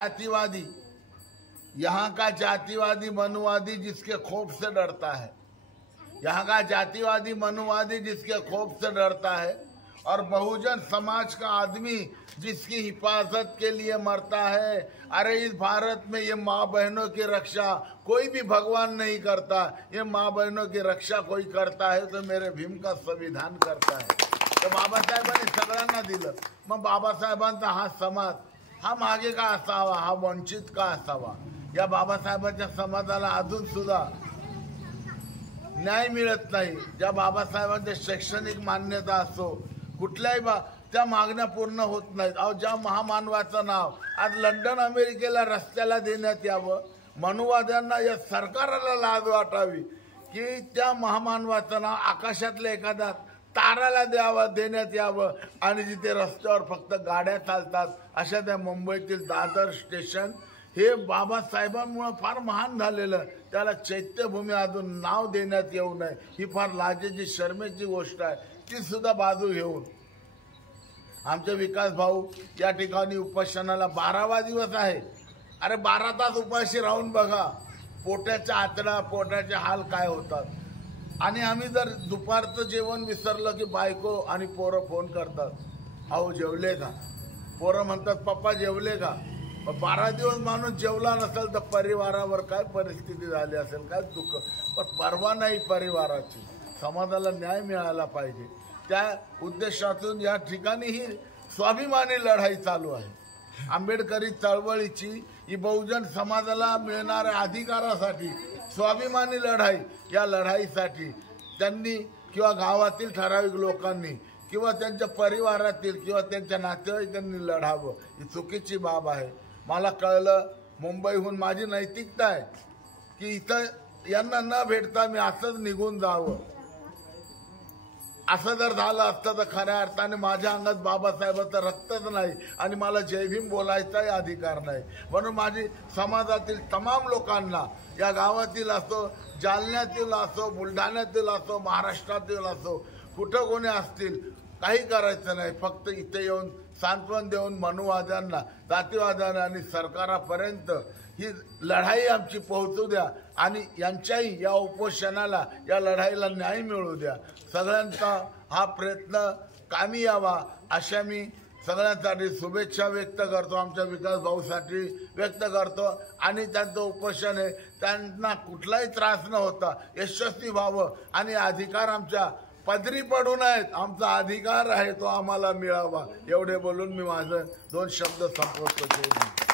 जातिवादी, यहाँ का जातिवादी मनुवादी जिसके खौफ से डरता है, यहाँ का जातिवादी मनुवादी जिसके खौफ से डरता है, और बहुजन समाज का आदमी जिसकी हिफाजत के लिए मरता है। अरे इस भारत में ये माँ बहनों की रक्षा कोई भी भगवान नहीं करता, ये माँ बहनों की रक्षा कोई करता है तो मेरे भीम का संविधान करता है। तर बाबासाहेबांनी सगळ्यांना दिलं, मग बाबासाहेबांचा हा समाज हा मागे का असावा, हा वंचित का असावा? या बाबासाहेबांच्या समाजाला अजून सुद्धा न्याय मिळत नाही। ज्या बाबासाहेबांच्या शैक्षणिक मान्यता असो, कुठल्याही त्या मागण्या पूर्ण होत नाहीत। अहो, ज्या महामानवाचं नाव आज लंडन अमेरिकेला रस्त्याला देण्यात यावं, मनुवाद्यांना या सरकारला लाज वाटावी की त्या महामानवाचं नाव आकाशातल्या एखाद्या ताराला देण्यात यावं, आणि जिथे रस्त्यावर फक्त गाड्या चालतात अशा त्या मुंबईतील दादर स्टेशन हे बाबासाहेबांमुळे फार महान झालेलं, त्याला चैत्यभूमी अजून नाव देण्यात येऊ नये ही फार लाजेची शर्मेची गोष्ट आहे। ती सुद्धा बाजू घेऊन आमचे विकास भाऊ या ठिकाणी उपोषणाला 12वा दिवस आहे। अरे 12 तास उपाशी राहून बघा, पोटाच्या आतडा पोटाचे हाल काय होतात। आणि आम्ही जर दुपारचं जेवण विसरलं की बायको आणि पोरं फोन करतात, अहो जेवले का? पोरं म्हणतात पप्पा जेवले का? 12 दिवस माणूस जेवला नसेल तर परिवारावर काय परिस्थिती झाली असेल, काय दुःख। पण परवा नाही परिवाराची, समाजाला न्याय मिळाला पाहिजे, त्या उद्देशातून या ठिकाणी ही स्वाभिमानी लढाई चालू आहे। आंबेडकरी चळवळीची ही बहुजन समाजाला मिळणाऱ्या अधिकारासाठी स्वाभिमानी लढाई, या लढाईसाठी त्यांनी किंवा गावातील ठराविक लोकांनी किंवा त्यांच्या परिवारातील किंवा त्यांच्या नातेवाईकांनी लढावं, ही चुकीची बाब आहे। मला कळलं, मुंबईहून माझी नैतिकता आहे की इथं यांना न भेटता मी असंच निघून जावं। असं जर झालं असतं तर खऱ्या अर्थाने माझ्या अंगात बाबासाहेबांचं रक्तच नाही आणि मला जय भीम बोलायचाही अधिकार नाही। म्हणून माझी समाजातील तमाम लोकांना, या गावातील असो, जालन्यातील असो, बुलढाण्यातील असो, महाराष्ट्रातील असो, कुठं कोणी असतील, काही करायचं नाही, फक्त इथे येऊन सांत्वन देऊन मनुवाद्यांना, जातीवाद्यांना आणि सरकारापर्यंत ही लढाई आमची पोहोचू द्या आणि यांच्याही या उपोषणाला, या लढाईला न्याय मिळू द्या। सगळ्यांचा हा प्रयत्न कामी यावा अशा मी सगळ्यांसाठी शुभेच्छा व्यक्त करतो, आमच्या विकास भाऊसाठी व्यक्त करतो। आणि त्यांचं उपोषण आहे, त्यांना कुठलाही त्रास न होता यशस्वी व्हावं आणि अधिकार आमच्या पदरी पडू नयेत, आमचा अधिकार आहे तो आम्हाला मिळावा, एवढे बोलून मी माझं 2 शब्द संपवतो।